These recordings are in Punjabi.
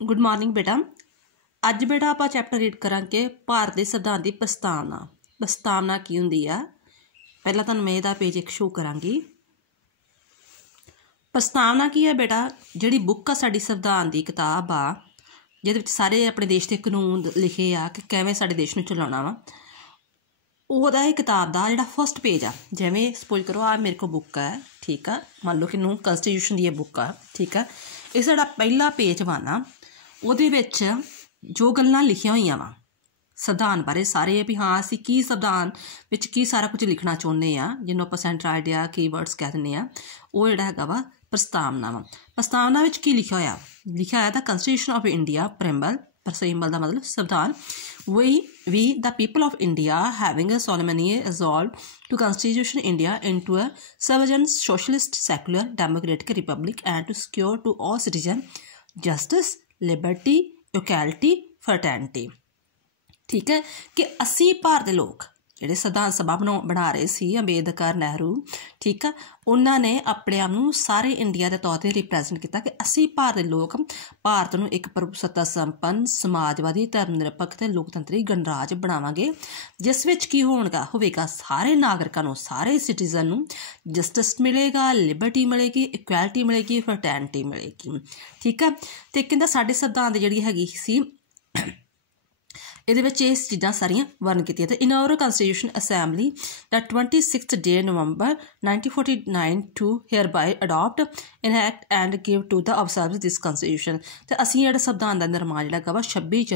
गुड मॉर्निंग बेटा। अज बेटा आप चैप्टर रीड करांगे भारत के संविधान की प्रस्तावना। प्रस्तावना की हुंदी आ, पहला तुहानूं मैं इहदा पेज एक शो करांगी। प्रस्तावना की है बेटा, जिहड़ी बुक आ साडी संविधान की किताब आ जिहदे विच सारे अपने देश के कानून लिखे आ कि किवें साडे देश नूं चलाउणा वा। ओहदा इह किताब का जिहड़ा फस्ट पेज आ, जिवें सपोज करो आ मेरे को बुक है, ठीक है, मान लो कि नूं कॉन्स्टिट्यूशन की बुक आ, ठीक है। ये साडा पहला पेज वा ना, ਉਹਦੇ ਵਿੱਚ जो गल्लां लिखियां होईयां वा संविधान बारे सारे भी, हाँ असीं की संविधान विच की सारा कुछ लिखना चाहुंदे आ, जिन्हों आपां सेंटर आइडिया कीवर्ड्स कह दिंदे आ, वो जिहड़ा हैगा वा प्रस्तावना वा। प्रस्तावना विच की लिखिया होया the constitution of India preamble, preamble दा मतलब संविधान। We the people of India having a solemnly resolved to constitution India into a sovereign socialist secular democratic republic and to secure to all citizens justice liberty equality fraternity. ठीक है कि असी भारत के लोग जिहड़े संविधान सभा बना रहे सी अंबेडकर नेहरू, ठीक है, उन्होंने अपने आप नूं सारे इंडिया के तौर पर रिप्रैजेंट किया कि असी भारत के लोग भारत नूं एक प्रभुसत्ता संपन्न समाजवादी धर्मनिरपक्ष ते लोकतंत्री गणराज बनावांगे, जिस विच की होवेगा सारे नागरिकां नूं, सारे सिटीजन नूं जस्टिस मिलेगा, लिबर्टी मिलेगी, इक्वैलिटी मिलेगी, फर्टैनिटी मिलेगी। ठीक है, तो कहंदा साडे संविधान दी जिहड़ी हैगी सी ये चीज़ां सारियां वर्ण कीतियां। In our constitution assembly the 26 day November 1949 to hereby adopt enact and give to the observe this constitution. तो असीं जिहड़ा संविधान का निर्माण जिहड़ा वा 26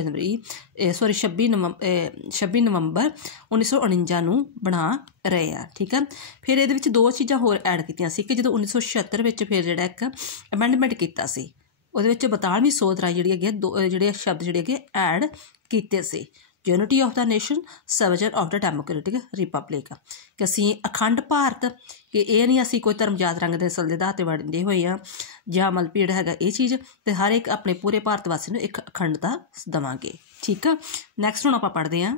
नवंबर 1949 नूं बना रहे हैं। ठीक है, फिर ये दो चीज़ां होर ऐड कीतियां सी कि जो 1976 में फिर जिहड़ा एक अमेंडमेंट किया सी, ਉਹਦੇ 42ਵੀं ਸੋਧ ਰਾਹੀਂ ਜਿਹੜੀ ਹੈਗੀ ਜਿਹੜੇ ਸ਼ਬਦ ਜਿਹੜੇ ਹੈਗੇ ਐਡ ਕੀਤੇ ਸੀ। Unity of the nation, sovereign of the democratic republic, कि असीं अखंड भारत, कि ये नहीं असीं कोई धर्म जात रंग दे सल दे आधार ते वंडे होए आ जां मतलब जिहड़ा हैगा ये चीज़, ते हर एक अपने पूरे भारत वासी नूं एक अखंडता देवांगे। ठीक है, नैक्सट हुण आपां पढ़दे हां।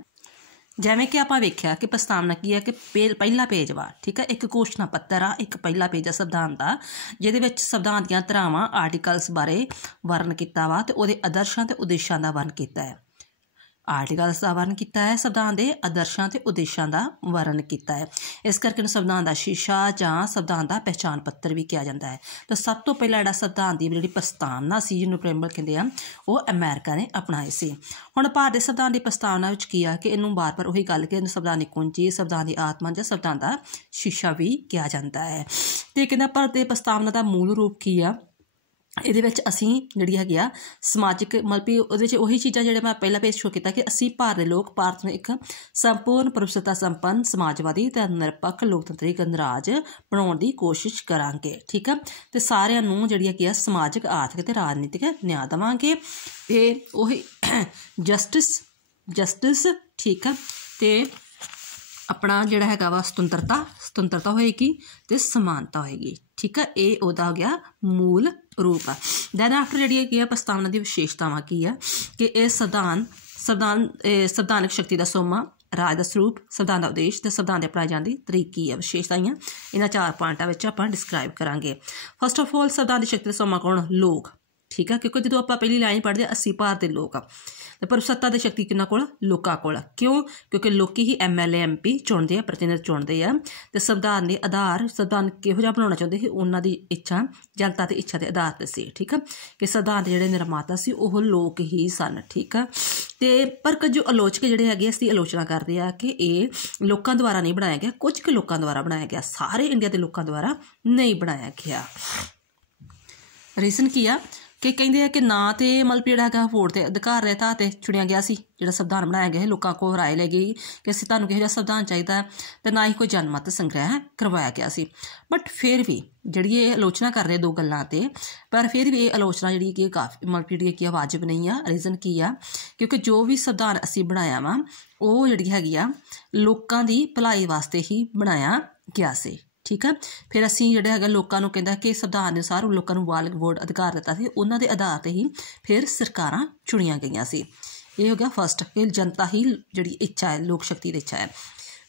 जिवें कि आपां वेख्या कि प्रस्तावना की है कि पहला पेज वा, ठीक है, एक घोषणा पत्र आ, एक पहला पेज आ संविधान का, जिहदे विच संविधान दीआं धारावां आर्टिकल्स बारे वर्ण किया वा ते उहदे आदर्शां ते उद्देशां दा वर्ण किया है। आर्टिकल्स का वर्ण किया है, संविधान के आदर्शां ते उद्देशां का वर्ण किया है। इस करके संविधान का शीशा जां संविधान का पहचान पत्र भी कहा जाता है। तो सब तो पहला जिहड़ा संविधान की जिहड़ी प्रस्तावना सी, जिन्होंने प्रेम्बल कहते हैं, वो अमेरिका ने अपनाए सी। हुण भारत के संविधान की प्रस्तावना विच की आ कि इनू बार बार उही गल कि संविधान की कुंजी, संविधान की आत्मा जां संविधान का शीशा भी कहा जाता है। तो कहना भारत की प्रस्तावना का मूल रूप की आ, ਇਹਦੇ ਵਿੱਚ ਅਸੀਂ ਜਿਹੜੀ ਹੈਗੀ ਆ ਸਮਾਜਿਕ ਮਤਲਬ ਵੀ ਉਹਦੇ 'ਚ ਉਹੀ ਚੀਜ਼ਾਂ ਜਿਹੜੇ ਮੈਂ ਪਹਿਲਾ ਪੇਜ ਸ਼ੋ ਕੀਤਾ ਕਿ ਅਸੀਂ ਭਾਰਤ ਦੇ ਲੋਕ ਭਾਰਤ ਨੂੰ ਇੱਕ ਸੰਪੂਰਨ ਪ੍ਰਭੂਸੱਤਾ ਸੰਪੰਨ ਸਮਾਜਵਾਦੀ ਤੇ ਨਿਰਪੱਖ ਲੋਕਤੰਤਰੀ ਗਣਰਾਜ ਬਣਾਉਣ ਦੀ ਕੋਸ਼ਿਸ਼ ਕਰਾਂਗੇ। ਠੀਕ ਆ, ਤੇ ਸਾਰਿਆਂ ਨੂੰ ਜਿਹੜੀ ਹੈਗੀ ਆ ਸਮਾਜਿਕ, ਆਰਥਿਕ ਤੇ ਰਾਜਨੀਤਿਕ ਨਿਆਂ ਦੇਵਾਂਗੇ। ਤੇ ਉਹੀ ਜਸਟਿਸ ਠੀਕ ਆ, ਤੇ अपना जिहड़ा हैगा वा सुतंत्रता होएगी ते समानता होएगी। ठीक है, ये उहदा हो गया मूल रूप आ। दैन आफ्टर जिहड़ी है प्रस्तावना की विशेषतावां की है कि यह संवैधानिक शक्ति का सोमा, राज का स्वरूप, संविधान का उद्देश ते संविधान के अपनाए जाने की तरीकी है। विशेषताएं इन्हां 4 पॉइंटां विच आपां डिस्क्राइब करांगे। फस्ट ऑफ ऑल संविधान की शक्ति का सोमा कौन? लोग। ठीक है, क्योंकि जो आप पहली लाइन पढ़ते असी भारत के लोग तो प्रभुसत्ता की शक्ति किन्ना कोल? लोकां कोल। क्यों? क्योंकि लोग ही MLA MP चुनते हैं, प्रतिनिधि चुनते हैं। तो संविधान के आधार संविधान किहो जिहा बनाउणा चाहुंदे सी, उन्हां दी इच्छा जनता की इच्छा के आधार पर सी। ठीक है, कि संविधान के जिहड़े निर्माता सी ओह लोग ही सन। ठीक है, तो पर कुछ जो आलोचक जिहड़े हैगे इसकी आलोचना करते हैं कि ये लोगों द्वारा नहीं बनाया गया, कुछ के लोगों द्वारा बनाया गया, सारे इंडिया के लोगों द्वारा नहीं बनाया गया। रीजन की आ कि कहते हैं कि ना तो मतलब जिहड़ा हैगा वोट के अधिकार के आधार पर चुनिया गया सी, जिहड़ा संविधान बनाया गया लोगों को राय लै गई कि असीं तुहानूं किहो जिहा संविधान चाहिए, तो ना ही कोई जनमत संग्रह करवाया गया सी। बट फिर भी जिहड़ी ये आलोचना कर रहे दो गल्लां ते, पर फिर भी ये आलोचना जिहड़ी कि काफ़ी मतलब जिहड़ी कि वाजिब नहीं आ। रीजन की आ क्योंकि जो भी संविधान असीं बनाया वा वो जिहड़ी हैगी आ लोकां दी भलाई वास्ते ही बनाया गया सी। ठीक है, फिर असीं जिहड़े हैगा लोकां नूं कहंदा कि संविधान अनुसार लोकां नूं वोट अधिकार दिता सी, उन्हां दे आधार ते ही फिर सरकारां चुनियां गईयां सी। ये हो गया फस्ट कि जनता ही जिहड़ी इच्छा है, लोक शक्ति दी इच्छा है।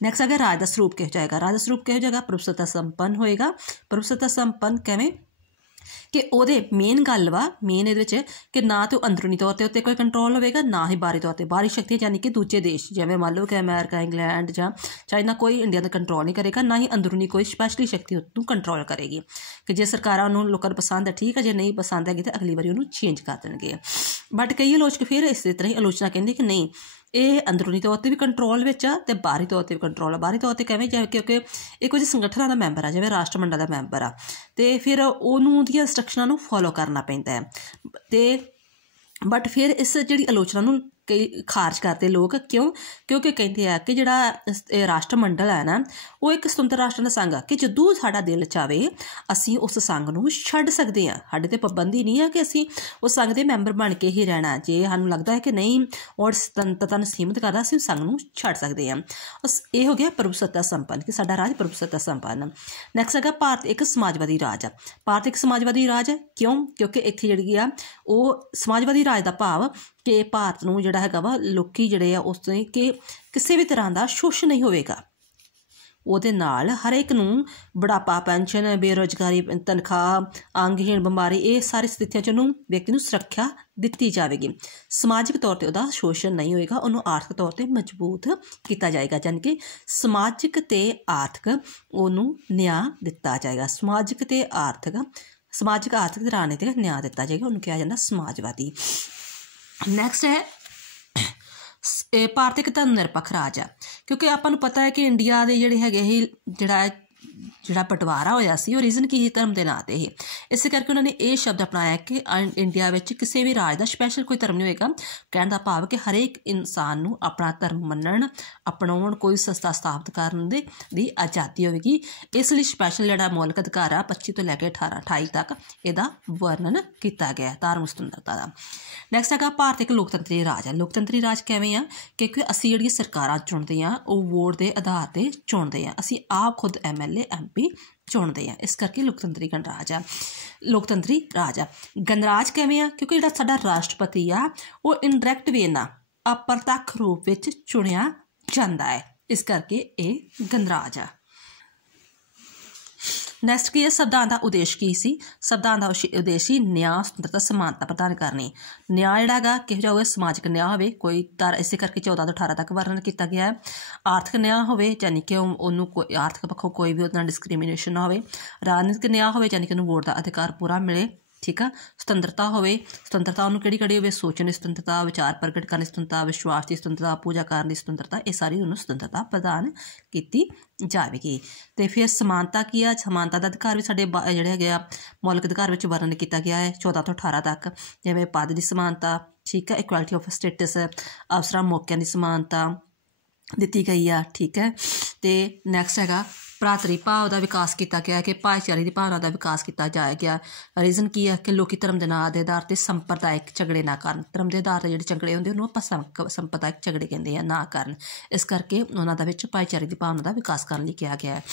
नैक्सट है राज का स्वरूप किहो जाएगा। राज का स्वरूप किहो जाएगा? प्रभुसत्ता संपन्न होएगा। प्रभुसत्ता संपन्न किवें? कि ਉਹਦੇ ਮੇਨ ਗੱਲ ਵਾ ਮੇਨ ਇਹਦੇ ਵਿੱਚ ਕਿ ਨਾ ਤਾਂ ਅੰਦਰੂਨੀ ਤੌਰ 'ਤੇ ਉੱਤੇ ਕੋਈ ਕੰਟਰੋਲ ਹੋਵੇਗਾ, ਨਾ ਹੀ ਬਾਹਰੀ ਤੌਰ 'ਤੇ। ਬਾਹਰੀ ਸ਼ਕਤੀਆਂ ਯਾਨੀ ਕਿ ਦੂਜੇ ਦੇਸ਼ ਜਿਵੇਂ ਮੰਨ ਲਓ ਕਿ ਅਮਰੀਕਾ, ਇੰਗਲੈਂਡ ਜਾਂ ਚਾਈਨਾ ਕੋਈ ਇੰਡੀਆ ਦਾ ਕੰਟਰੋਲ ਨਹੀਂ ਕਰੇਗਾ, ਨਾ ਹੀ ਅੰਦਰੂਨੀ ਕੋਈ ਸਪੈਸ਼ਲੀ ਸ਼ਕਤੀ ਉਹਨੂੰ ਕੰਟਰੋਲ ਕਰੇਗੀ। ਕਿ ਜੇ ਸਰਕਾਰਾਂ ਨੂੰ ਲੋਕਾਂ ਨੂੰ ਪਸੰਦ ਹੈ ਠੀਕ ਹੈ, ਜੇ ਨਹੀਂ ਪਸੰਦ ਹੈਗੀ ਤਾਂ ਅਗਲੀ ਵਾਰੀ ਉਹਨੂੰ ਚੇਂਜ ਕਰ ਦੇਣਗੇ। ਬਟ ਕਈ ਆਲੋਚਕ ਫਿਰ ਇਸੇ ਤਰ੍ਹਾਂ ਹੀ ਆਲੋਚਨਾ ਕਹਿੰਦੇ ਕਿ ਨਹੀਂ, ਇਹ ਅੰਦਰੂਨੀ ਤੌਰ 'ਤੇ ਵੀ ਕੰਟਰੋਲ ਵਿੱਚ ਆ ਅਤੇ ਬਾਹਰੀ ਤੌਰ 'ਤੇ ਵੀ ਕੰਟਰੋਲ ਆ। ਬਾਹਰੀ ਤੌਰ 'ਤੇ ਕਿਵੇਂ, ਜਿਵੇਂ ਕਿਉਂਕਿ ਇਹ ਕੁਝ ਸੰਗਠਨਾਂ ਦਾ ਮੈਂਬਰ ਆ, ਜਿਵੇਂ ਰਾਸ਼ਟਰਮੰਡਲ ਦਾ ਮੈਂਬਰ ਆ, ਅਤੇ ਫਿਰ ਉਹਨੂੰ ਉਹਦੀਆਂ ਇੰਸਟਰਕਸ਼ਨਾਂ ਨੂੰ ਫੋਲੋ ਕਰਨਾ ਪੈਂਦਾ ਹੈ। ਅਤੇ ਬਟ ਫਿਰ ਇਸ ਜਿਹੜੀ ਆਲੋਚਨਾ ਨੂੰ ਕਈ ਖਾਰਜ ਕਰਦੇ ਲੋਕ, ਕਿਉਂਕਿ ਕਹਿੰਦੇ ਆ ਕਿ ਜਿਹੜਾ ਰਾਸ਼ਟਰਮੰਡਲ ਹੈ ਨਾ, ਉਹ ਇੱਕ ਸੁਤੰਤਰ ਰਾਸ਼ਟਰਾਂ ਦਾ ਸੰਘ ਆ ਕਿ ਜਦੋਂ ਸਾਡਾ ਦਿਲ ਚਾਹਵੇ ਅਸੀਂ ਉਸ ਸੰਘ ਨੂੰ ਛੱਡ ਸਕਦੇ ਹਾਂ। ਸਾਡੇ 'ਤੇ ਪਾਬੰਦੀ ਨਹੀਂ ਆ ਕਿ ਅਸੀਂ ਉਸ ਸੰਘ ਦੇ ਮੈਂਬਰ ਬਣ ਕੇ ਹੀ ਰਹਿਣਾ। ਜੇ ਸਾਨੂੰ ਲੱਗਦਾ ਹੈ ਕਿ ਨਹੀਂ ਉਹ ਸੁਤੰਤਰਤਾ ਨੂੰ ਸੀਮਿਤ ਕਰਦਾ, ਅਸੀਂ ਸੰਘ ਨੂੰ ਛੱਡ ਸਕਦੇ ਹਾਂ। ਇਹ ਹੋ ਗਿਆ ਪ੍ਰਭੂਸੱਤਾ ਸੰਪੰਨ, ਕਿ ਸਾਡਾ ਰਾਜ ਪ੍ਰਭੂਸੱਤਾ ਸੰਪੰਨ। ਨੈਕਸਟ ਹੈਗਾ ਭਾਰਤ ਇੱਕ ਸਮਾਜਵਾਦੀ ਰਾਜ ਆ। ਭਾਰਤ ਇੱਕ ਸਮਾਜਵਾਦੀ ਰਾਜ ਹੈ ਕਿਉਂਕਿ ਇੱਥੇ ਜਿਹੜੀ ਆ ਉਹ ਸਮਾਜਵਾਦੀ ਰਾਜ ਦਾ ਭਾਵ ਕਿ ਭਾਰਤ ਨੂੰ ਜਿਹੜਾ ਹੈਗਾ ਵਾ ਲੋਕੀ ਜਿਹੜੇ ਆ ਉਸ ਤੋਂ ਕਿ ਕਿਸੇ ਵੀ ਤਰ੍ਹਾਂ ਦਾ ਸ਼ੋਸ਼ਣ ਨਹੀਂ ਹੋਵੇਗਾ। ਉਹਦੇ ਨਾਲ ਹਰੇਕ ਨੂੰ ਬੁਢਾਪਾ ਪੈਨਸ਼ਨ, ਬੇਰੁਜ਼ਗਾਰੀ, ਤਨਖਾਹ, ਅੰਗਹੀਣ, ਬਿਮਾਰੀ, ਇਹ ਸਾਰੀ ਸਥਿਤੀਆਂ 'ਚ ਉਹਨੂੰ ਵਿਅਕਤੀ ਨੂੰ ਸੁਰੱਖਿਆ ਦਿੱਤੀ ਜਾਵੇਗੀ। ਸਮਾਜਿਕ ਤੌਰ 'ਤੇ ਉਹਦਾ ਸ਼ੋਸ਼ਣ ਨਹੀਂ ਹੋਏਗਾ, ਉਹਨੂੰ ਆਰਥਿਕ ਤੌਰ 'ਤੇ ਮਜ਼ਬੂਤ ਕੀਤਾ ਜਾਏਗਾ। ਯਾਨੀ ਕਿ ਸਮਾਜਿਕ ਅਤੇ ਆਰਥਿਕ ਉਹਨੂੰ ਨਿਆਂ ਦਿੱਤਾ ਜਾਏਗਾ। ਸਮਾਜਿਕ ਆਰਥਿਕ ਰਾਜਨੀਤਿਕ ਨਿਆਂ ਦਿੱਤਾ ਜਾਏਗਾ, ਉਹਨੂੰ ਕਿਹਾ ਜਾਂਦਾ ਸਮਾਜਵਾਦੀ। ਨੈਕਸਟ ਹੈ ਭਾਰਤ ਇੱਕ ਧਰਮ ਨਿਰਪੱਖ ਰਾਜ ਆ। ਕਿਉਂਕਿ ਆਪਾਂ ਨੂੰ ਪਤਾ ਹੈ ਕਿ ਇੰਡੀਆ ਦੇ ਜਿਹੜੇ ਹੈਗੇ ਸੀ ਜਿਹੜਾ ਬਟਵਾਰਾ ਹੋਇਆ ਸੀ ਉਹ ਰੀਜ਼ਨ ਕੀ ਸੀ, ਧਰਮ ਦੇ ਨਾਂ 'ਤੇ ਹੀ। ਇਸੇ ਕਰਕੇ ਉਹਨਾਂ ਨੇ ਇਹ ਸ਼ਬਦ ਅਪਣਾਇਆ ਕਿ ਇੰਡੀਆ ਵਿੱਚ ਕਿਸੇ ਵੀ ਰਾਜ ਦਾ ਸਪੈਸ਼ਲ ਕੋਈ ਧਰਮ ਨਹੀਂ ਹੋਏਗਾ। ਕਹਿਣ ਦਾ ਭਾਵ ਕਿ ਹਰੇਕ ਇਨਸਾਨ ਨੂੰ ਆਪਣਾ ਧਰਮ ਮੰਨਣ, ਅਪਣਾਉਣ, ਕੋਈ ਸੰਸਥਾ ਸਥਾਪਿਤ ਕਰਨ ਦੀ ਆਜ਼ਾਦੀ ਹੋਵੇਗੀ। ਇਸ ਲਈ ਸਪੈਸ਼ਲ ਜਿਹੜਾ ਮੌਲਿਕ ਅਧਿਕਾਰ ਆ 25 ਤੋਂ ਲੈ ਕੇ 28 ਤੱਕ ਇਹਦਾ ਵਰਣਨ ਕੀਤਾ ਗਿਆ ਧਾਰਮਿਕ ਸੁਤੰਤਰਤਾ ਦਾ। ਨੈਕਸਟ ਹੈਗਾ ਭਾਰਤ ਇੱਕ ਲੋਕਤੰਤਰੀ ਰਾਜ ਹੈ। ਲੋਕਤੰਤਰੀ ਰਾਜ ਕਿਵੇਂ ਆ? ਕਿਉਂਕਿ ਅਸੀਂ ਜਿਹੜੀਆਂ ਸਰਕਾਰਾਂ ਚੁਣਦੇ ਹਾਂ ਉਹ ਵੋਟ ਦੇ ਆਧਾਰ 'ਤੇ ਚੁਣਦੇ ਹਾਂ। ਅਸੀਂ ਆਪ ਖੁਦ MLA MP ਚੁਣਦੇ ਹਾਂ। ਇਸ ਕਰਕੇ ਲੋਕਤੰਤਰੀ ਰਾਜ ਆ। ਗਣਰਾਜ ਕਿਵੇਂ ਆ? ਕਿਉਂਕਿ ਜਿਹੜਾ ਸਾਡਾ ਰਾਸ਼ਟਰਪਤੀ ਆ ਉਹ ਇਨਡਾਇਰੈਕਟ ਵੇ ਨਾਲ ਅਪਰਤੱਖ ਰੂਪ ਵਿੱਚ ਚੁਣਿਆ ਜਾਂਦਾ ਹੈ। ਇਸ ਕਰਕੇ ਇਹ ਗਣਰਾਜ ਆ। ਨੈਕਸਟ ਕੀ ਹੈ? ਸੰਵਿਧਾਨ ਦਾ ਉਦੇਸ਼ ਕੀ ਸੀ? ਸੰਵਿਧਾਨ ਦਾ ਉਦੇਸ਼ ਸੀ ਨਿਆਂ, ਸੁਤੰਤਰਤਾ, ਸਮਾਨਤਾ ਪ੍ਰਦਾਨ ਕਰਨੀ। ਨਿਆਂ ਜਿਹੜਾ ਹੈਗਾ ਕਿਹੋ ਜਿਹਾ ਹੋਵੇ? ਸਮਾਜਿਕ ਨਿਆਂ ਹੋਵੇ, ਕੋਈ ਇਸੇ ਕਰਕੇ 14 ਤੋਂ 18 ਤੱਕ ਵਰਣਨ ਕੀਤਾ ਗਿਆ ਹੈ। ਆਰਥਿਕ ਨਿਆਂ ਹੋਵੇ, ਯਾਨੀ ਕਿ ਉਹਨੂੰ ਕੋਈ ਆਰਥਿਕ ਪੱਖੋਂ ਕੋਈ ਵੀ ਉਹਦੇ ਨਾਲ ਡਿਸਕ੍ਰੀਮੀਨੇਸ਼ਨ ਨਾ ਹੋਵੇ। ਰਾਜਨੀਤਿਕ ਨਿਆਂ ਹੋਵੇ, ਯਾਨੀ ਕਿ ਉਹਨੂੰ ਵੋਟ ਦਾ ਅਧਿਕਾਰ ਪੂਰਾ ਮਿਲੇ। ਠੀਕ ਆ। ਸੁਤੰਤਰਤਾ ਹੋਵੇ, ਸੁਤੰਤਰਤਾ ਉਹਨੂੰ ਕਿਹੜੀ ਹੋਵੇ? ਸੋਚਣ ਦੀ ਸੁਤੰਤਰਤਾ, ਵਿਚਾਰ ਪ੍ਰਗਟ ਕਰਨ ਦੀ ਸੁਤੰਤਰਤਾ, ਵਿਸ਼ਵਾਸ ਦੀ ਸੁਤੰਤਰਤਾ, ਪੂਜਾ ਕਰਨ ਦੀ ਸੁਤੰਤਰਤਾ, ਇਹ ਸਾਰੀ ਉਹਨੂੰ ਸੁਤੰਤਰਤਾ ਪ੍ਰਦਾਨ ਕੀਤੀ ਜਾਵੇਗੀ। ਅਤੇ ਫਿਰ ਸਮਾਨਤਾ ਕੀ ਆ? ਸਮਾਨਤਾ ਦਾ ਅਧਿਕਾਰ ਵੀ ਸਾਡੇ ਜਿਹੜੇ ਹੈਗੇ ਆ ਮੌਲਿਕ ਅਧਿਕਾਰ ਵਿੱਚ ਵਰਣਨ ਕੀਤਾ ਗਿਆ ਹੈ 14 ਤੋਂ 18 ਤੱਕ। ਜਿਵੇਂ ਪਦ ਦੀ ਸਮਾਨਤਾ, ਠੀਕ ਹੈ, ਇਕੁਐਲਿਟੀ ਆਫ ਸਟੇਟਸ, ਅਵਸਰਾਂ ਮੌਕਿਆਂ ਦੀ ਸਮਾਨਤਾ ਦਿੱਤੀ ਗਈ ਆ। ਠੀਕ ਹੈ। ਅਤੇ ਨੈਕਸਟ ਹੈਗਾ ਭਰਾਤਰੀ ਭਾਵ ਦਾ ਵਿਕਾਸ ਕੀਤਾ ਗਿਆ, ਕਿ ਭਾਈਚਾਰੇ ਦੀ ਭਾਵਨਾ ਦਾ ਵਿਕਾਸ ਕੀਤਾ ਜਾਇਆ ਗਿਆ। ਰੀਜ਼ਨ ਕੀ ਹੈ? ਕਿ ਲੋਕੀ ਧਰਮ ਦੇ ਨਾਂ ਦੇ ਆਧਾਰ 'ਤੇ ਸੰਪਰਦਾਇਕ ਝਗੜੇ ਨਾ ਕਰਨ। ਧਰਮ ਦੇ ਆਧਾਰ 'ਤੇ ਜਿਹੜੇ ਝਗੜੇ ਹੁੰਦੇ ਉਹਨੂੰ ਆਪਾਂ ਸੰਪਰਦਾਇਕ ਝਗੜੇ ਕਹਿੰਦੇ ਆ, ਨਾ ਕਰਨ। ਇਸ ਕਰਕੇ ਉਹਨਾਂ ਦਾ ਵਿੱਚ ਭਾਈਚਾਰੇ ਦੀ ਭਾਵਨਾ ਦਾ ਵਿਕਾਸ ਕਰਨ ਲਈ ਕਿਹਾ ਗਿਆ ਹੈ।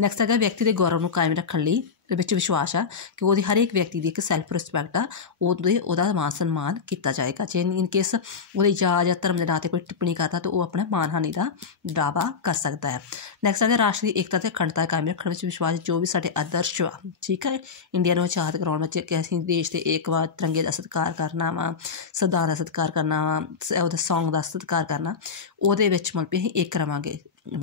ਨੈਕਸਟ ਹੈਗਾ ਵਿਅਕਤੀ ਦੇ ਗੌਰਵ ਨੂੰ ਕਾਇਮ ਰੱਖਣ ਲਈ ਦੇ ਵਿੱਚ ਵਿਸ਼ਵਾਸ ਆ ਕਿ ਉਹਦੀ ਹਰੇਕ ਵਿਅਕਤੀ ਦੀ ਇੱਕ ਸੈਲਫ ਰਿਸਪੈਕਟ ਆ, ਉਹਦਾ ਮਾਨ ਸਨਮਾਨ ਕੀਤਾ ਜਾਏਗਾ। ਜੇ ਇਨ ਕੇਸ ਉਹਦੀ ਜਾਤ ਜਾਂ ਧਰਮ ਦੇ ਨਾਂ 'ਤੇ ਕੋਈ ਟਿੱਪਣੀ ਕਰਦਾ ਤਾਂ ਉਹ ਆਪਣਾ ਮਾਨਹਾਨੀ ਦਾ ਦਾਅਵਾ ਕਰ ਸਕਦਾ ਹੈ। ਨੈਕਸਟ ਹੈਗਾ ਰਾਸ਼ਟਰ ਦੀ ਏਕਤਾ ਅਤੇ ਅਖੰਡਤਾ ਕਾਇਮ ਰੱਖਣ ਵਿੱਚ ਵਿਸ਼ਵਾਸ, ਜੋ ਵੀ ਸਾਡੇ ਆਦਰਸ਼ ਵਾ, ਠੀਕ ਹੈ, ਇੰਡੀਆ ਨੂੰ ਆਜ਼ਾਦ ਕਰਾਉਣ ਵਿੱਚ ਕਿ ਅਸੀਂ ਦੇਸ਼ ਦੇ ਏਕਤਾ, ਤਿਰੰਗੇ ਦਾ ਸਤਿਕਾਰ ਕਰਨਾ ਵਾ, ਸੰਵਿਧਾਨ ਦਾ ਸਤਿਕਾਰ ਕਰਨਾ ਵਾ, ਉਹਦੇ ਸੌਂਗ ਦਾ ਸਤਿਕਾਰ ਕਰਨਾ, ਉਹਦੇ ਵਿੱਚ ਮਤਲਬ ਅਸੀਂ ਇੱਕ ਰਵਾਂਗੇ।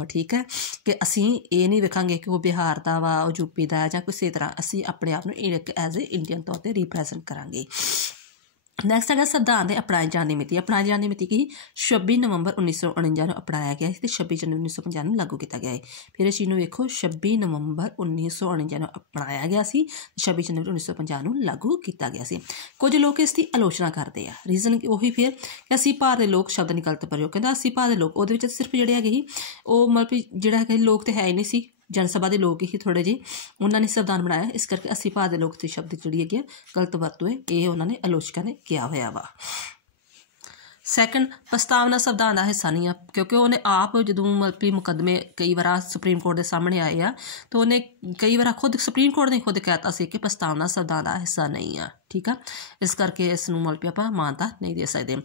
ਠੀਕ ਹੈ। ਕਿ ਅਸੀਂ ਇਹ ਨਹੀਂ ਵੇਖਾਂਗੇ ਕਿ ਉਹ ਬਿਹਾਰ ਦਾ ਵਾ, ਉਹ ਯੂਪੀ ਦਾ ਜਾਂ ਕਿਸੇ ਤਰ੍ਹਾਂ, ਅਸੀਂ ਆਪਣੇ ਆਪ ਨੂੰ ਐਜ਼ ਏ ਇੰਡੀਅਨ ਤੌਰ 'ਤੇ ਰੀਪ੍ਰੈਜ਼ੈਂਟ ਕਰਾਂਗੇ। ਨੈਕਸਟ ਹੈਗਾ ਸੰਵਿਧਾਨ ਦੇ ਅਪਣਾਏ ਜਾਣ ਦੀ ਮਿਤੀ। ਅਪਣਾਏ ਜਾਣ ਦੀ ਮਿਤੀ ਕੀ? 26 ਨਵੰਬਰ 1949 ਨੂੰ ਅਪਣਾਇਆ ਗਿਆ ਸੀ ਅਤੇ 26 ਜਨਵਰੀ 1950 ਨੂੰ ਲਾਗੂ ਕੀਤਾ ਗਿਆ ਹੈ। ਫਿਰ ਇਸ ਚੀਜ਼ ਨੂੰ ਵੇਖੋ, 26 ਨਵੰਬਰ 1949 ਨੂੰ ਅਪਣਾਇਆ ਗਿਆ ਸੀ, 26 ਜਨਵਰੀ 1950 ਨੂੰ ਲਾਗੂ ਕੀਤਾ ਗਿਆ ਸੀ। ਕੁਝ ਲੋਕ ਇਸ ਦੀ ਆਲੋਚਨਾ ਕਰਦੇ ਆ। ਰੀਜ਼ਨ ਉਹੀ ਫਿਰ ਕਿ ਅਸੀਂ ਭਾਰਤ ਦੇ ਲੋਕ ਸ਼ਬਦ ਨਹੀਂ ਗਲਤ ਪ੍ਰਯੋਗ, ਕਹਿੰਦਾ ਅਸੀਂ ਭਾਰਤ ਦੇ ਲੋਕ, ਉਹਦੇ ਵਿੱਚ ਸਿਰਫ ਜਿਹੜੇ ਹੈਗੇ ਸੀ ਉਹ ਮਤਲਬ ਜਿਹੜਾ ਹੈਗਾ ਲੋਕ ਤਾਂ ਹੈ ਹੀ ਨਹੀਂ ਸੀ, ਜਨ ਸਭਾ ਦੇ ਲੋਕ ਹੀ ਥੋੜ੍ਹੇ ਜਿਹੇ, ਉਹਨਾਂ ਨੇ ਸੰਵਿਧਾਨ ਬਣਾਇਆ। ਇਸ ਕਰਕੇ ਅਸੀਂ ਭਾਰਤ ਦੇ ਲੋਕ ਦੀ ਸ਼ਬਦ ਜਿਹੜੀ ਹੈਗੀ ਆ ਗਲਤ ਵਰਤੋਂ ਹੈ, ਇਹ ਉਹਨਾਂ ਨੇ ਆਲੋਚਕਾਂ ਨੇ ਕਿਹਾ ਹੋਇਆ ਵਾ। ਸੈਕਿੰਡ, ਪ੍ਰਸਤਾਵਨਾ ਸੰਵਿਧਾਨ ਦਾ ਹਿੱਸਾ ਨਹੀਂ ਆ, ਕਿਉਂਕਿ ਉਹਨੇ ਆਪ ਜਦੋਂ ਮਤਲਬ ਕਿ ਮੁਕੱਦਮੇ ਕਈ ਵਾਰ ਸੁਪਰੀਮ ਕੋਰਟ ਦੇ ਸਾਹਮਣੇ ਆਏ ਆ ਤਾਂ ਉਹਨੇ ਕਈ ਵਾਰ ਸੁਪਰੀਮ ਕੋਰਟ ਨੇ ਖੁਦ ਕਹਿ ਤਾ ਸੀ ਕਿ ਪ੍ਰਸਤਾਵਨਾ ਸੰਵਿਧਾਨ ਦਾ ਹਿੱਸਾ ਨਹੀਂ ਆ। ਠੀਕ ਆ। ਇਸ ਕਰਕੇ ਇਸ ਨੂੰ ਮਤਲਬ ਆਪਾਂ ਮਾਨਤਾ ਨਹੀਂ ਦੇ ਸਕਦੇ।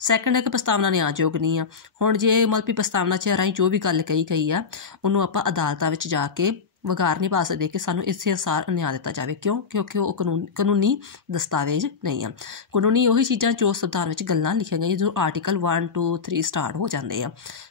ਸੈਕਿੰਡ ਹੈ ਕਿ ਪ੍ਰਸਤਾਵਨਾ ਨਿਆਂਯੋਗ ਨਹੀਂ ਆ। ਹੁਣ ਜੇ ਮਤਲਬ ਪ੍ਰਸਤਾਵਨਾ 'ਚ ਰਾਹੀਂ ਜੋ ਵੀ ਗੱਲ ਕਹੀ ਗਈ ਆ ਉਹਨੂੰ ਆਪਾਂ ਅਦਾਲਤਾਂ ਵਿੱਚ ਜਾ ਕੇ ਵਗਾਰ ਨਹੀਂ ਪਾ ਸਕਦੇ ਕਿ ਸਾਨੂੰ ਇਸੇ ਅਨੁਸਾਰ ਨਿਆਂ ਦਿੱਤਾ ਜਾਵੇ। ਕਿਉਂ? ਕਿਉਂਕਿ ਉਹ ਕਾਨੂੰਨੀ ਦਸਤਾਵੇਜ਼ ਨਹੀਂ ਆ। ਕਾਨੂੰਨੀ ਉਹੀ ਚੀਜ਼ਾਂ ਜੋ ਸੰਵਿਧਾਨ ਵਿੱਚ ਗੱਲਾਂ ਲਿਖੀਆਂ ਗਈਆਂ ਜਦੋਂ ਆਰਟੀਕਲ 1 2 3 ਸਟਾਰਟ ਹੋ ਜਾਂਦੇ ਆ।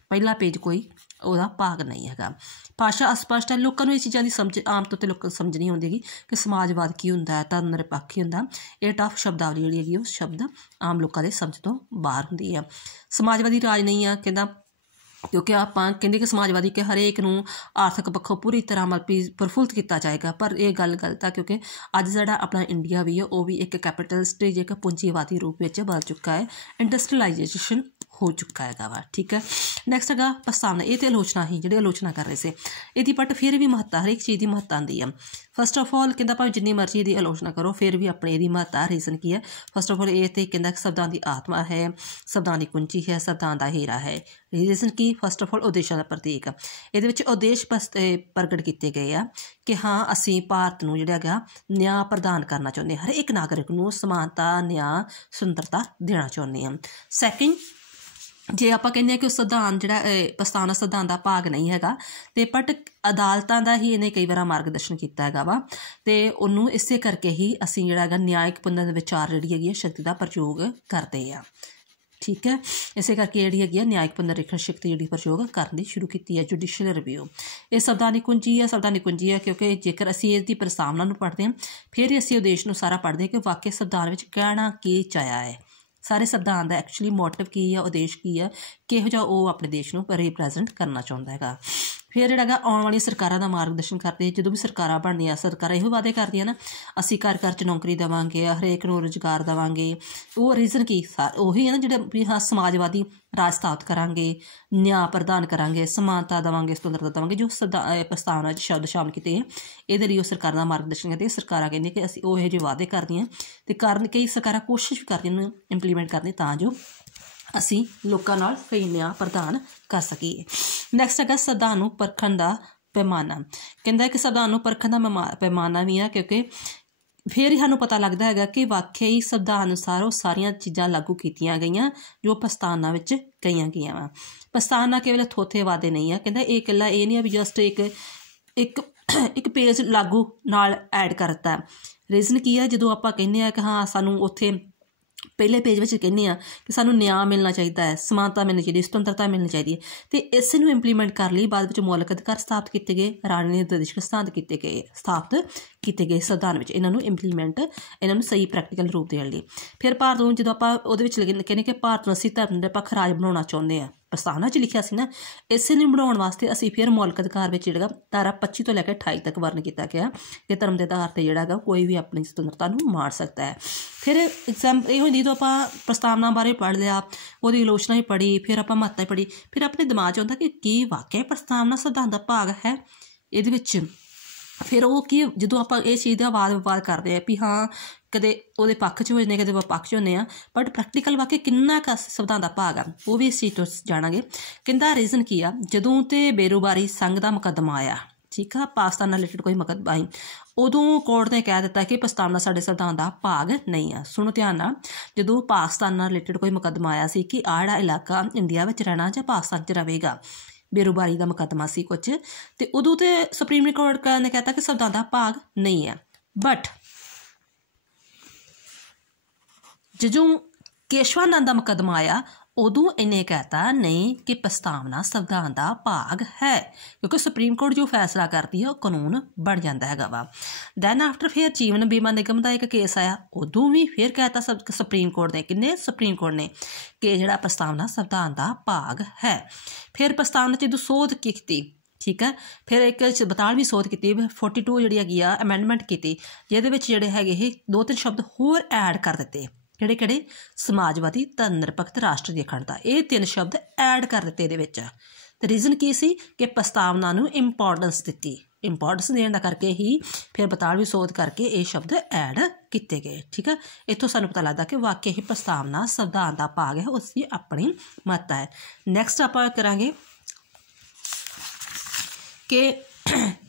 ਪਹਿਲਾ ਪੇਜ ਕੋਈ ਉਹਦਾ ਭਾਗ ਨਹੀਂ ਹੈਗਾ। ਭਾਸ਼ਾ ਅਸਪਸ਼ਟ ਹੈ। ਲੋਕਾਂ ਨੂੰ ਇਹ ਚੀਜ਼ਾਂ ਦੀ ਸਮਝ ਆਮ ਤੌਰ 'ਤੇ ਲੋਕਾਂ ਨੂੰ ਸਮਝ ਨਹੀਂ ਆਉਂਦੀ ਕਿ ਸਮਾਜਵਾਦ ਕੀ ਹੁੰਦਾ ਹੈ, ਧਰਮ ਨਿਰਪੱਖ ਕੀ ਹੁੰਦਾ। ਇਹ ਟਫ ਸ਼ਬਦਾਵਲੀ ਜਿਹੜੀ ਹੈਗੀ ਉਹ ਸ਼ਬਦ ਆਮ ਲੋਕਾਂ ਦੇ ਸਮਝ ਤੋਂ ਬਾਹਰ ਹੁੰਦੀ ਆ। ਸਮਾਜਵਾਦੀ ਰਾਜ ਨਹੀਂ ਆ ਕਹਿੰਦਾ, ਕਿਉਂਕਿ ਆਪਾਂ ਕਹਿੰਦੇ ਕਿ ਸਮਾਜਵਾਦੀ ਕਿ ਹਰੇਕ ਨੂੰ ਆਰਥਿਕ ਪੱਖੋਂ ਪੂਰੀ ਤਰ੍ਹਾਂ ਮਤਲਬ ਪ੍ਰਫੁੱਲਤ ਕੀਤਾ ਜਾਏਗਾ, ਪਰ ਇਹ ਗੱਲ ਗਲਤ ਆ। ਕਿਉਂਕਿ ਅੱਜ ਜਿਹੜਾ ਆਪਣਾ ਇੰਡੀਆ ਵੀ ਹੈ ਉਹ ਵੀ ਇੱਕ ਕੈਪੀਟਲਿਸਟ ਇੱਕ ਪੂੰਜੀਵਾਦੀ ਰੂਪ ਵਿੱਚ ਬਦਲ ਚੁੱਕਾ ਹੈ, ਇੰਡਸਟਰੀਲਾਈਜੇਸ਼ਨ ਹੋ ਚੁੱਕਾ ਹੈਗਾ ਵਾ। ਠੀਕ ਹੈ, ਨੈਕਸਟ ਹੈਗਾ ਪ੍ਰਸਤਾਵਨਾ। ਇਹ ਤਾਂ ਆਲੋਚਨਾ ਹੀ ਜਿਹੜੇ ਆਲੋਚਨਾ ਕਰ ਰਹੇ ਸੀ ਇਹਦੀ, ਬਟ ਫਿਰ ਵੀ ਮਹੱਤਤਾ ਹਰੇਕ ਚੀਜ਼ ਦੀ ਮਹੱਤਤਾ ਆਉਂਦੀ ਆ। ਫਸਟ ਆਫ ਆਲ ਕਹਿੰਦਾ ਭਾਵੇਂ ਜਿੰਨੀ ਮਰਜ਼ੀ ਇਹਦੀ ਆਲੋਚਨਾ ਕਰੋ ਫਿਰ ਵੀ ਆਪਣੇ ਇਹਦੀ ਮਹੱਤਤਾ। ਰੀਜ਼ਨ ਕੀ ਹੈ? ਫਸਟ ਆਫ ਆਲ ਇਹ ਤੇ ਕਹਿੰਦਾ ਕਿ ਸੰਵਿਧਾਨ ਦੀ ਆਤਮਾ ਹੈ, ਸੰਵਿਧਾਨ ਦੀ ਕੁੰਜੀ ਹੈ, ਸੰਵਿਧਾਨ ਦਾ ਹੀਰਾ ਹੈ। Reason Ki? First of all ਉਦੇਸ਼ਾਂ ਦਾ ਪ੍ਰਤੀਕ। ਇਹਦੇ ਵਿੱਚ ਉਦੇਸ਼ ਪ੍ਰਗਟ ਕੀਤੇ ਗਏ ਆ ਕਿ ਹਾਂ ਅਸੀਂ ਭਾਰਤ ਨੂੰ ਜਿਹੜਾ ਹੈਗਾ ਨਿਆਂ ਪ੍ਰਦਾਨ ਕਰਨਾ ਚਾਹੁੰਦੇ ਹਾਂ, ਹਰ ਇੱਕ ਨਾਗਰਿਕ ਨੂੰ ਸਮਾਨਤਾ, ਨਿਆਂ, ਸੁਤੰਤਰਤਾ ਦੇਣਾ ਚਾਹੁੰਦੇ ਹਾਂ। ਸੈਕਿੰਡ, ਜੇ ਆਪਾਂ ਕਹਿੰਦੇ ਹਾਂ ਕਿ ਉਹ ਸੰਵਿਧਾਨ ਜਿਹੜਾ ਪ੍ਰਸਤਾਵਨਾ ਸੰਵਿਧਾਨ ਦਾ ਭਾਗ ਨਹੀਂ ਹੈਗਾ ਅਤੇ ਬਟ ਅਦਾਲਤਾਂ ਦਾ ਹੀ ਇਹਨੇ ਕਈ ਵਾਰ ਮਾਰਗਦਰਸ਼ਨ ਕੀਤਾ ਹੈਗਾ ਵਾ, ਅਤੇ ਉਹਨੂੰ ਇਸੇ ਕਰਕੇ ਹੀ ਅਸੀਂ ਜਿਹੜਾ ਹੈਗਾ ਨਿਆਇਕ ਪੁਨਰ ਵਿਚਾਰ ਜਿਹੜੀ ਹੈਗੀ ਹੈ ਸ਼ਕਤੀ ਦਾ ਪ੍ਰਯੋਗ ਕਰਦੇ ਆ। ਠੀਕ ਹੈ, ਇਸੇ ਕਰਕੇ ਜਿਹੜੀ ਹੈਗੀ ਆ ਨਿਆਇਕ ਪੁਨਰੀਖਣ ਸ਼ਕਤੀ ਜਿਹੜੀ ਪ੍ਰਯੋਗ ਕਰਨ ਦੀ ਸ਼ੁਰੂ ਕੀਤੀ ਹੈ, ਜੁਡੀਸ਼ੀਅਲ ਰਿਵਿਊ। ਇਹ ਸ਼ਬਦਾਂ ਦੀ ਕੁੰਜੀ ਹੈ, ਸ਼ਬਦਾਂ ਦੀ ਕੁੰਜੀ ਹੈ ਕਿਉਂਕਿ ਜੇਕਰ ਅਸੀਂ ਇਸ ਦੀ ਪ੍ਰਸਤਾਵਨਾ ਨੂੰ ਪੜ੍ਹਦੇ ਹਾਂ ਫਿਰ ਹੀ ਅਸੀਂ ਉਦੇਸ਼ ਨੂੰ ਸਾਰਾ ਪੜ੍ਹਦੇ ਹਾਂ ਕਿ ਵਾਕਈ ਸੰਵਿਧਾਨ ਵਿੱਚ ਕਹਿਣਾ ਕੀ ਚਾਹਿਆ ਹੈ, ਸਾਰੇ ਸੰਵਿਧਾਨ ਦਾ ਐਕਚੁਅਲੀ ਮੋਟਿਵ ਕੀ ਹੈ, ਉਦੇਸ਼ ਕੀ ਹੈ, ਕਿਹੋ ਜਿਹਾ ਉਹ ਆਪਣੇ ਦੇਸ਼ ਨੂੰ ਰਿਪ੍ਰੈਜ਼ੈਂਟ ਕਰਨਾ ਚਾਹੁੰਦਾ ਹੈਗਾ। ਫਿਰ ਜਿਹੜਾ ਹੈਗਾ ਆਉਣ ਵਾਲੀਆਂ ਸਰਕਾਰਾਂ ਦਾ ਮਾਰਗਦਰਸ਼ਨ ਕਰਦੇ। ਜਦੋਂ ਵੀ ਸਰਕਾਰਾਂ ਬਣਦੀਆਂ ਸਰਕਾਰਾਂ ਇਹੋ ਵਾਅਦੇ ਕਰਦੀਆਂ ਨਾ ਅਸੀਂ ਘਰ ਘਰ 'ਚ ਨੌਕਰੀ ਦੇਵਾਂਗੇ, ਹਰੇਕ ਨੂੰ ਰੁਜ਼ਗਾਰ ਦੇਵਾਂਗੇ। ਉਹ ਰੀਜ਼ਨ ਕੀ? ਉਹੀ ਹੈ ਨਾ ਜਿਹੜੇ ਵੀ ਹਾਂ ਸਮਾਜਵਾਦੀ ਰਾਜ ਸਥਾਪਿਤ ਕਰਾਂਗੇ, ਨਿਆਂ ਪ੍ਰਦਾਨ ਕਰਾਂਗੇ, ਸਮਾਨਤਾ ਦੇਵਾਂਗੇ, ਸੁਤੰਤਰਤਾ ਦੇਵਾਂਗੇ, ਜੋ ਪ੍ਰਸਤਾਵਨਾ 'ਚ ਸ਼ਬਦ ਸ਼ਾਮਲ ਕੀਤੇ ਹੈ। ਇਹਦੇ ਲਈ ਉਹ ਸਰਕਾਰਾਂ ਦਾ ਮਾਰਗਦਰਸ਼ਨ ਕਰਦੇ। ਸਰਕਾਰਾਂ ਕਹਿੰਦੀਆਂ ਕਿ ਅਸੀਂ ਉਹ ਇਹੋ ਜਿਹੇ ਵਾਅਦੇ ਕਰਦੀਆਂ ਅਤੇ ਕਈ ਸਰਕਾਰਾਂ ਕੋਸ਼ਿਸ਼ ਵੀ ਕਰਦੀਆਂ ਉਹਨੂੰ ਇੰਪਲੀਮੈਂਟ ਕਰਦੀਆਂ ਤਾਂ ਜੋ ਅਸੀਂ ਲੋਕਾਂ ਨਾਲ ਸਹੀ ਨਿਆਂ ਪ੍ਰਦਾਨ ਕਰ ਸਕੀਏ। ਨੈਕਸਟ ਹੈਗਾ ਸੰਵਿਧਾਨ ਨੂੰ ਪਰਖਣ ਦਾ ਪੈਮਾਨਾ। ਕਹਿੰਦਾ ਕਿ ਸੰਵਿਧਾਨ ਨੂੰ ਪਰਖਣ ਦਾ ਪੈਮਾਨਾ ਵੀ ਆ ਕਿਉਂਕਿ ਫਿਰ ਹੀ ਸਾਨੂੰ ਪਤਾ ਲੱਗਦਾ ਹੈਗਾ ਕਿ ਵਾਕਿਆ ਹੀ ਸੰਵਿਧਾਨ ਅਨੁਸਾਰ ਉਹ ਸਾਰੀਆਂ ਚੀਜ਼ਾਂ ਲਾਗੂ ਕੀਤੀਆਂ ਗਈਆਂ ਜੋ ਪ੍ਰਸਤਾਵਨਾ ਵਿੱਚ ਕਹੀਆਂ ਗਈਆਂ ਵਾ। ਪ੍ਰਸਤਾਵਨਾ ਕੇਵਲ ਥੋਥੇ ਵਾਅਦੇ ਨਹੀਂ ਆ। ਕਹਿੰਦਾ ਇਹ ਇਕੱਲਾ ਇਹ ਨਹੀਂ ਆ ਵੀ ਜਸਟ ਇੱਕ ਪੇਜ ਲਾਗੂ ਨਾਲ ਐਡ ਕਰਤਾ। ਰੀਜ਼ਨ ਕੀ ਆ? ਜਦੋਂ ਆਪਾਂ ਕਹਿੰਦੇ ਹਾਂ ਕਿ ਹਾਂ ਸਾਨੂੰ ਉੱਥੇ ਪਹਿਲੇ ਪੇਜ ਵਿੱਚ ਕਹਿੰਦੇ ਹਾਂ ਕਿ ਸਾਨੂੰ ਨਿਆਂ ਮਿਲਣਾ ਚਾਹੀਦਾ ਹੈ, ਸਮਾਨਤਾ ਮਿਲਣੀ ਚਾਹੀਦੀ, ਸੁਤੰਤਰਤਾ ਮਿਲਣੀ ਚਾਹੀਦੀ ਹੈ, ਅਤੇ ਇਸ ਨੂੰ ਇੰਪਲੀਮੈਂਟ ਕਰਨ ਲਈ ਬਾਅਦ ਵਿੱਚ ਮੌਲਿਕ ਅਧਿਕਾਰ ਸਥਾਪਿਤ ਕੀਤੇ ਗਏ, ਰਾਜਨੀਤਿਕ ਸਥਾਪਿਤ ਕੀਤੇ ਗਏ ਸੰਵਿਧਾਨ ਵਿੱਚ ਇਹਨਾਂ ਨੂੰ ਸਹੀ ਪ੍ਰੈਕਟੀਕਲ ਰੂਪ ਦੇਣ ਲਈ। ਫਿਰ ਭਾਰਤ ਨੂੰ ਜਦੋਂ ਆਪਾਂ ਉਹਦੇ ਵਿੱਚ ਕਹਿੰਦੇ ਕਿ ਭਾਰਤ ਨੂੰ ਅਸੀਂ ਧਰਮ ਨਿਰਪੱਖ ਰਾਜ ਬਣਾਉਣਾ ਚਾਹੁੰਦੇ ਹਾਂ, ਪ੍ਰਸਤਾਵਨਾ 'ਚ ਲਿਖਿਆ ਸੀ ਨਾ, ਇਸੇ ਨੂੰ ਬਣਾਉਣ ਵਾਸਤੇ ਅਸੀਂ ਫਿਰ ਮੌਲਿਕ ਅਧਿਕਾਰ ਵਿੱਚ ਜਿਹੜਾ ਧਾਰਾ 25 ਤੋਂ ਲੈ ਕੇ 28 ਤੱਕ ਵਰਣ ਕੀਤਾ ਗਿਆ ਕਿ ਧਰਮ ਦੇ ਆਧਾਰ 'ਤੇ ਜਿਹੜਾ ਹੈਗਾ ਕੋਈ ਵੀ ਆਪਣੀ ਸੁਤੰਤਰਤਾ ਨੂੰ ਮਾਣ ਸਕਦਾ ਹੈ। ਫਿਰ ਐਗਜ਼ਾਮਪਲ ਇਹ ਹੁੰਦੀ ਜਦੋਂ ਆਪਾਂ ਪ੍ਰਸਤਾਵਨਾ ਬਾਰੇ ਪੜ੍ਹ ਲਿਆ, ਉਹਦੀ ਆਲੋਚਨਾ ਹੀ ਪੜ੍ਹੀ, ਫਿਰ ਆਪਾਂ ਮਹੱਤਤਾ ਪੜ੍ਹੀ, ਫਿਰ ਆਪਣੇ ਦਿਮਾਗ 'ਚ ਆਉਂਦਾ ਕਿ ਕੀ ਵਾਕਿਆ ਪ੍ਰਸਤਾਵਨਾ ਸੰਵਿਧਾਨ ਦਾ ਭਾਗ ਹੈ ਇਹਦੇ ਵਿੱਚ। ਫਿਰ ਉਹ ਕੀ ਜਦੋਂ ਆਪਾਂ ਇਹ ਚੀਜ਼ ਦਾ ਵਾਦ ਵਿਵਾਦ ਕਰਦੇ ਹਾਂ ਵੀ ਹਾਂ ਕਦੇ ਉਹਦੇ ਪੱਖ 'ਚ ਹੋ ਜਾਂਦੇ ਕਦੇ ਵਿਪੱਖ 'ਚ ਹੁੰਦੇ ਹਾਂ, ਬਟ ਪ੍ਰੈਕਟੀਕਲ ਵਾਕਿਆ ਕਿੰਨਾ ਕੁ ਸੰਵਿਧਾਨ ਦਾ ਭਾਗ ਆ ਉਹ ਵੀ ਇਸ ਚੀਜ਼ ਤੋਂ ਜਾਣਾਂਗੇ। ਕਹਿੰਦਾ ਰੀਜ਼ਨ ਕੀ ਆ? ਜਦੋਂ ਤੇ ਬੇਰੁਬਾਰੀ ਸੰਘ ਦਾ ਮੁਕੱਦਮਾ ਆਇਆ, ਠੀਕ ਆ, ਪਾਕਿਸਤਾਨ ਨਾਲ ਰਿਲੇਟਡ ਕੋਈ ਮੁਕੱਦਮਾ ਆਈ, ਉਦੋਂ ਕੋਰਟ ਨੇ ਕਹਿ ਦਿੱਤਾ ਕਿ ਪ੍ਰਸਤਾਵਨਾ ਸਾਡੇ ਸੰਵਿਧਾਨ ਦਾ ਭਾਗ ਨਹੀਂ ਆ। ਸੁਣੋ ਧਿਆਨ ਨਾਲ, ਜਦੋਂ ਪਾਕਿਸਤਾਨ ਨਾਲ ਰਿਲੇਟਡ ਕੋਈ ਮੁਕੱਦਮਾ ਆਇਆ ਸੀ ਕਿ ਆਹ ਜਿਹੜਾ ਇਲਾਕਾ ਇੰਡੀਆ ਵਿੱਚ ਰਹਿਣਾ ਜਾਂ ਪਾਕਿਸਤਾਨ 'ਚ ਰਹੇਗਾ, ਬੇਰੁਬਾਰੀ ਦਾ ਮੁਕੱਦਮਾ ਸੀ ਕੁਝ, ਅਤੇ ਉਦੋਂ ਤੇ ਸੁਪਰੀਮ ਕੋਰਟ ਨੇ ਕਹਿਤਾ ਕਿ ਸੰਵਿਧਾਨ ਦਾ ਭਾਗ ਨਹੀਂ ਹੈ। ਬਟ ਜਦੋਂ ਕੇਸ਼ਵਾਨੰਦ ਦਾ ਮੁਕੱਦਮਾ ਆਇਆ ਉਦੋਂ ਇਹਨੇ ਕਹਿਤਾ ਨਹੀਂ ਕਿ ਪ੍ਰਸਤਾਵਨਾ ਸੰਵਿਧਾਨ ਦਾ ਭਾਗ ਹੈ, ਕਿਉਂਕਿ ਸੁਪਰੀਮ ਕੋਰਟ ਜੋ ਫੈਸਲਾ ਕਰਦੀ ਹੈ ਉਹ ਕਾਨੂੰਨ ਬਣ ਜਾਂਦਾ ਹੈਗਾ ਵਾ। ਦੈਨ ਆਫਟਰ ਫਿਰ ਜੀਵਨ ਬੀਮਾ ਨਿਗਮ ਦਾ ਇੱਕ ਕੇਸ ਆਇਆ, ਉਦੋਂ ਵੀ ਫਿਰ ਕਹਿਤਾ ਸੁਪਰੀਮ ਕੋਰਟ ਨੇ ਕਿ ਜਿਹੜਾ ਪ੍ਰਸਤਾਵਨਾ ਸੰਵਿਧਾਨ ਦਾ ਭਾਗ ਹੈ। ਫਿਰ ਪ੍ਰਸਤਾਵਨਾ 'ਚ ਜਦੋਂ ਸੋਧ ਕੀਤੀ, ਠੀਕ ਹੈ, ਫਿਰ ਇੱਕ 42ਵੀਂ ਸੋਧ ਕੀਤੀ, 42 ਜਿਹੜੀ ਹੈਗੀ ਆ ਅਮੈਂਡਮੈਂਟ ਕੀਤੀ, ਜਿਹਦੇ ਵਿੱਚ ਜਿਹੜੇ ਹੈਗੇ ਇਹ 2-3 ਸ਼ਬਦ ਹੋਰ ਐਡ ਕਰ ਦਿੱਤੇ। ਕਿਹੜੇ? ਸਮਾਜਵਾਦੀ, ਧਰਮ ਨਿਰਪੱਖ, ਰਾਸ਼ਟਰ ਦੀ ਅਖੰਡਤਾ, ਇਹ 3 ਸ਼ਬਦ ਐਡ ਕਰ ਦਿੱਤੇ ਇਹਦੇ ਵਿੱਚ। ਅਤੇ ਰੀਜ਼ਨ ਕੀ ਸੀ ਕਿ ਪ੍ਰਸਤਾਵਨਾ ਨੂੰ ਇੰਪੋਰਟੈਂਸ ਦਿੱਤੀ, ਇੰਪੋਰਟੈਂਸ ਦੇਣ ਦਾ ਕਰਕੇ ਹੀ ਫਿਰ 42ਵੀਂ ਸੋਧ ਕਰਕੇ ਇਹ ਸ਼ਬਦ ਐਡ ਕੀਤੇ ਗਏ। ਠੀਕ ਹੈ, ਇੱਥੋਂ ਸਾਨੂੰ ਪਤਾ ਲੱਗਦਾ ਕਿ ਵਾਕਿਆ ਹੀ ਪ੍ਰਸਤਾਵਨਾ ਸੰਵਿਧਾਨ ਦਾ ਭਾਗ ਹੈ, ਉਸ ਦੀ ਆਪਣੀ ਮਹੱਤਤਾ ਹੈ। ਨੈਕਸਟ ਆਪਾਂ ਕਰਾਂਗੇ ਕਿ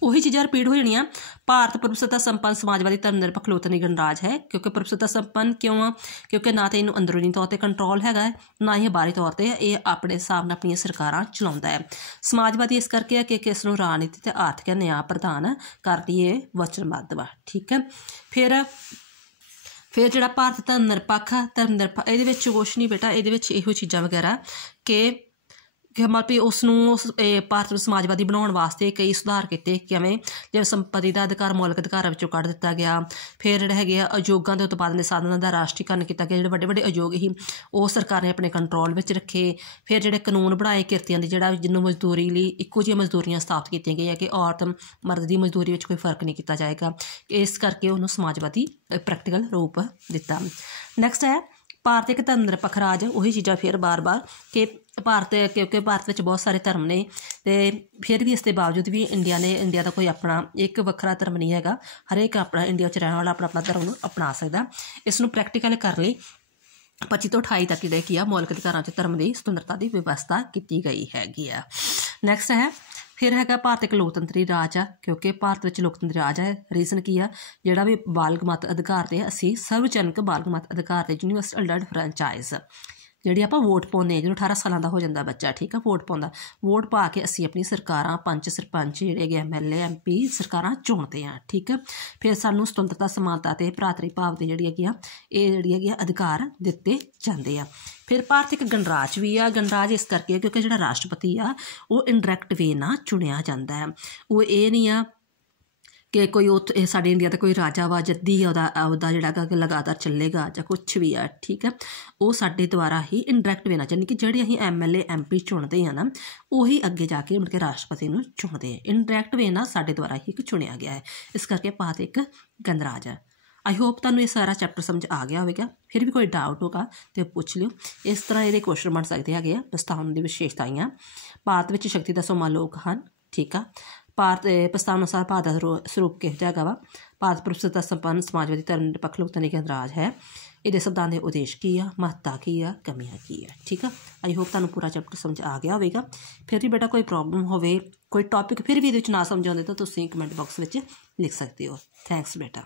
ਉਹੀ ਚੀਜ਼ਾਂ ਰਿਪੀਟ ਹੋ ਜਾਣੀਆਂ। ਭਾਰਤ ਪ੍ਰਭੂਸੱਤਾ ਸੰਪੰਨ ਸਮਾਜਵਾਦੀ ਧਰਮ ਨਿਰਪੱਖ ਲੋਕਤੰਤਰੀ ਗਣਰਾਜ ਹੈ। ਕਿਉਂਕਿ ਪ੍ਰਭੂਸੱਤਾ ਸੰਪੰਨ ਕਿਉਂ ਆ? ਕਿਉਂਕਿ ਨਾ ਤਾਂ ਇਹਨੂੰ ਅੰਦਰੂਨੀ ਤੌਰ 'ਤੇ ਕੰਟਰੋਲ ਹੈਗਾ ਹੈ, ਨਾ ਹੀ ਬਾਹਰੀ ਤੌਰ 'ਤੇ ਇਹ ਆਪਣੇ ਹਿਸਾਬ ਨਾਲ ਆਪਣੀਆਂ ਸਰਕਾਰਾਂ ਚਲਾਉਂਦਾ ਹੈ। ਸਮਾਜਵਾਦੀ ਇਸ ਕਰਕੇ ਹੈ ਕਿ ਇਸ ਨੂੰ ਰਾਜਨੀਤੀ ਅਤੇ ਆਰਥਿਕ ਨਿਆਂ ਪ੍ਰਦਾਨ ਕਰਦੀ ਇਹ ਵਚਨਬੱਧ ਵਾ। ਠੀਕ ਹੈ। ਫਿਰ ਜਿਹੜਾ ਭਾਰਤ ਧਰਮ ਨਿਰਪੱਖ ਇਹਦੇ ਵਿੱਚ ਕੁਛ ਨਹੀਂ ਬੇਟਾ, ਇਹਦੇ ਵਿੱਚ ਇਹੋ ਚੀਜ਼ਾਂ ਵਗੈਰਾ ਕਿ ਮਤਲਬ ਵੀ ਉਸ ਨੂੰ ਭਾਰਤ ਨੂੰ ਸਮਾਜਵਾਦੀ ਬਣਾਉਣ ਵਾਸਤੇ ਕਈ ਸੁਧਾਰ ਕੀਤੇ। ਕਿਵੇਂ? ਜਿਵੇਂ ਸੰਪਤੀ ਦਾ ਅਧਿਕਾਰ ਮੌਲਿਕ ਅਧਿਕਾਰਾਂ ਵਿੱਚੋਂ ਕੱਢ ਦਿੱਤਾ ਗਿਆ। ਫਿਰ ਜਿਹੜੇ ਹੈਗੇ ਆ ਉਦਯੋਗਾਂ ਦੇ ਉਤਪਾਦਨ ਦੇ ਸਾਧਨਾਂ ਦਾ ਰਾਸ਼ਟਰੀਕਰਨ ਕੀਤਾ ਗਿਆ। ਜਿਹੜੇ ਵੱਡੇ ਵੱਡੇ ਉਦਯੋਗ ਸੀ ਉਹ ਸਰਕਾਰ ਨੇ ਆਪਣੇ ਕੰਟਰੋਲ ਵਿੱਚ ਰੱਖੇ। ਫਿਰ ਜਿਹੜੇ ਕਾਨੂੰਨ ਬਣਾਏ ਕਿਰਤੀਆਂ ਦੇ, ਜਿਹੜਾ ਜਿਹਨੂੰ ਮਜ਼ਦੂਰੀ ਲਈ ਇੱਕੋ ਜਿਹੀਆਂ ਮਜ਼ਦੂਰੀਆਂ ਸਥਾਪਿਤ ਕੀਤੀਆਂ ਗਈਆਂ ਕਿ ਔਰਤ ਮਰਦ ਦੀ ਮਜ਼ਦੂਰੀ ਵਿੱਚ ਕੋਈ ਫਰਕ ਨਹੀਂ ਕੀਤਾ ਜਾਏਗਾ। ਇਸ ਕਰਕੇ ਉਹਨੂੰ ਸਮਾਜਵਾਦੀ ਪ੍ਰੈਕਟੀਕਲ ਰੂਪ ਦਿੱਤਾ। ਨੈਕਸਟ ਹੈ ਭਾਰਤ ਇੱਕ ਧਰਮ ਨਿਰਪੱਖ ਰਾਜ। ਉਹੀ ਚੀਜ਼ਾਂ ਫਿਰ ਬਾਰ-ਬਾਰ ਕਿ ਕਿਉਂਕਿ ਭਾਰਤ ਵਿੱਚ ਬਹੁਤ ਸਾਰੇ ਧਰਮ ਨੇ ਅਤੇ ਫਿਰ ਵੀ ਇਸ ਦੇ ਬਾਵਜੂਦ ਵੀ ਇੰਡੀਆ ਦਾ ਕੋਈ ਆਪਣਾ ਇੱਕ ਵੱਖਰਾ ਧਰਮ ਨਹੀਂ ਹੈਗਾ। ਹਰੇਕ ਆਪਣਾ ਇੰਡੀਆ ਵਿੱਚ ਰਹਿਣ ਵਾਲਾ ਆਪਣਾ ਧਰਮ ਨੂੰ ਅਪਣਾ ਸਕਦਾ। ਇਸ ਨੂੰ ਪ੍ਰੈਕਟੀਕਲ ਕਰਨ ਲਈ 25 ਤੋਂ 28 ਤੱਕ ਜਿਹੜੇ ਕੀ ਆ ਮੌਲਿਕ ਅਧਿਕਾਰਾਂ 'ਚ ਧਰਮ ਦੀ ਸੁਤੰਤਰਤਾ ਦੀ ਵਿਵਸਥਾ ਕੀਤੀ ਗਈ ਹੈਗੀ ਆ। ਨੈਕਸਟ ਹੈ ਫਿਰ ਹੈਗਾ ਭਾਰਤ ਇੱਕ ਲੋਕਤੰਤਰੀ ਰਾਜ ਆ। ਕਿਉਂਕਿ ਭਾਰਤ ਵਿੱਚ ਲੋਕਤੰਤਰੀ ਰਾਜ ਹੈ। ਰੀਜ਼ਨ ਕੀ ਆ? ਜਿਹੜਾ ਵੀ ਬਾਲਗ ਮਤ ਅਧਿਕਾਰ 'ਤੇ ਅਸੀਂ ਸਰਵਜਨਕ ਬਾਲਗ ਮਤ ਅਧਿਕਾਰ 'ਤੇ ਯੂਨੀਵਰਸਲ ਅਡਲਟ ਫਰੈਂਚਾਈਜ਼ ਜਿਹੜੀ ਆਪਾਂ ਵੋਟ ਪਾਉਂਦੇ ਹਾਂ, ਜਦੋਂ 18 ਸਾਲਾਂ ਦਾ ਹੋ ਜਾਂਦਾ ਬੱਚਾ, ਠੀਕ ਆ, ਵੋਟ ਪਾਉਂਦਾ। ਵੋਟ ਪਾ ਕੇ ਅਸੀਂ ਆਪਣੀ ਸਰਕਾਰਾਂ, ਪੰਚ ਸਰਪੰਚ ਜਿਹੜੇ ਹੈਗੇ MLA MP ਸਰਕਾਰਾਂ ਚੁਣਦੇ ਹਾਂ। ਠੀਕ ਆ। ਫਿਰ ਸਾਨੂੰ ਸੁਤੰਤਰਤਾ, ਸਮਾਨਤਾ ਅਤੇ ਭਰਾਤਰੀ ਭਾਵ ਦੇ ਜਿਹੜੀ ਹੈਗੀ ਆ ਇਹ ਜਿਹੜੀ ਹੈਗੀ ਆ ਅਧਿਕਾਰ ਦਿੱਤੇ ਜਾਂਦੇ ਆ। ਫਿਰ ਭਾਰਤ ਇੱਕ ਗਣਰਾਜ ਵੀ ਆ। ਗਣਰਾਜ ਇਸ ਕਰਕੇ ਕਿਉਂਕਿ ਜਿਹੜਾ ਰਾਸ਼ਟਰਪਤੀ ਆ ਉਹ ਇਨਡਾਇਰੈਕਟ ਵੇ ਨਾਲ ਚੁਣਿਆ ਜਾਂਦਾ ਹੈ। ਉਹ ਇਹ ਨਹੀਂ ਆ ਕਿ ਕੋਈ ਉੱਥੇ ਸਾਡੇ ਇੰਡੀਆ ਦਾ ਕੋਈ ਰਾਜਾ ਵਾ ਜੱਦੀ ਉਹਦਾ ਜਿਹੜਾ ਗਾ ਲਗਾਤਾਰ ਚੱਲੇਗਾ ਜਾਂ ਕੁਛ ਵੀ ਆ। ਠੀਕ ਹੈ। ਉਹ ਸਾਡੇ ਦੁਆਰਾ ਹੀ ਇਨਡਾਇਰੈਕਟ ਵੇ ਨਾਲ, ਯਾਨੀ ਕਿ ਜਿਹੜੇ ਅਸੀਂ MLA MP ਚੁਣਦੇ ਹਾਂ ਨਾ, ਉਹੀ ਅੱਗੇ ਜਾ ਕੇ ਮਤਲਬ ਕਿ ਰਾਸ਼ਟਰਪਤੀ ਨੂੰ ਚੁਣਦੇ ਆ। ਇਨਡਾਇਰੈਕਟ ਵੇ ਨਾਲ ਸਾਡੇ ਦੁਆਰਾ ਹੀ ਇੱਕ ਚੁਣਿਆ ਗਿਆ ਹੈ। ਇਸ ਕਰਕੇ ਭਾਰਤ ਇੱਕ ਗਣਰਾਜ ਹੈ। ਆਈ ਹੋਪ ਤੁਹਾਨੂੰ ਇਹ ਸਾਰਾ ਚੈਪਟਰ ਸਮਝ ਆ ਗਿਆ ਹੋਵੇਗਾ। ਫਿਰ ਵੀ ਕੋਈ ਡਾਊਟ ਹੋਗਾ ਤਾਂ ਪੁੱਛ ਲਿਓ। ਇਸ ਤਰ੍ਹਾਂ ਇਹਦੇ ਕੁਐਸਚਨ ਬਣ ਸਕਦੇ ਹੈਗੇ ਆ। ਪ੍ਰਸਤਾਵਨਾ ਦੀ ਵਿਸ਼ੇਸ਼ਤਾਵਾਂ। ਭਾਰਤ ਵਿੱਚ ਸ਼ਕਤੀ ਦਾ ਸੋਮਾ ਲੋਕ ਹਨ। ਠੀਕ ਆ। ਭਾਰਤ ਪ੍ਰਸਤਾਵਨਾ ਅਨੁਸਾਰ ਭਾਰਤ ਦਾ ਸਰੂਪ ਕਿਹੋ ਜਿਹਾ ਹੈਗਾ ਵਾ? ਭਾਰਤ ਪ੍ਰਭੂਸੱਤਾ ਸੰਪੰਨ ਸਮਾਜਵਾਦੀ ਧਰਮ ਨਿਰਪੱਖ ਲੋਕਤੰਤਰੀ ਗਣਰਾਜ ਹੈ। ਇਹਦੇ ਸੰਵਿਧਾਨ ਦੇ ਉਦੇਸ਼ ਕੀ ਆ, ਮਹੱਤਤਾ ਕੀ ਆ, ਕਮੀਆਂ ਕੀ ਆ? ਠੀਕ ਆ। ਆਈ ਹੋਪ ਤੁਹਾਨੂੰ ਪੂਰਾ ਚੈਪਟਰ ਸਮਝ ਆ ਗਿਆ ਹੋਵੇਗਾ। ਫਿਰ ਵੀ ਬੇਟਾ ਕੋਈ ਪ੍ਰੋਬਲਮ ਹੋਵੇ, ਕੋਈ ਟੌਪਿਕ ਫਿਰ ਵੀ ਇਹਦੇ ਵਿੱਚ ਨਾ ਸਮਝ ਆਉਂਦੇ ਤਾਂ ਤੁਸੀਂ ਕਮੈਂਟ ਬਾਕਸ ਵਿੱਚ ਲਿਖ ਸਕਦੇ ਹੋ। ਥੈਂਕਸ ਬੇਟਾ।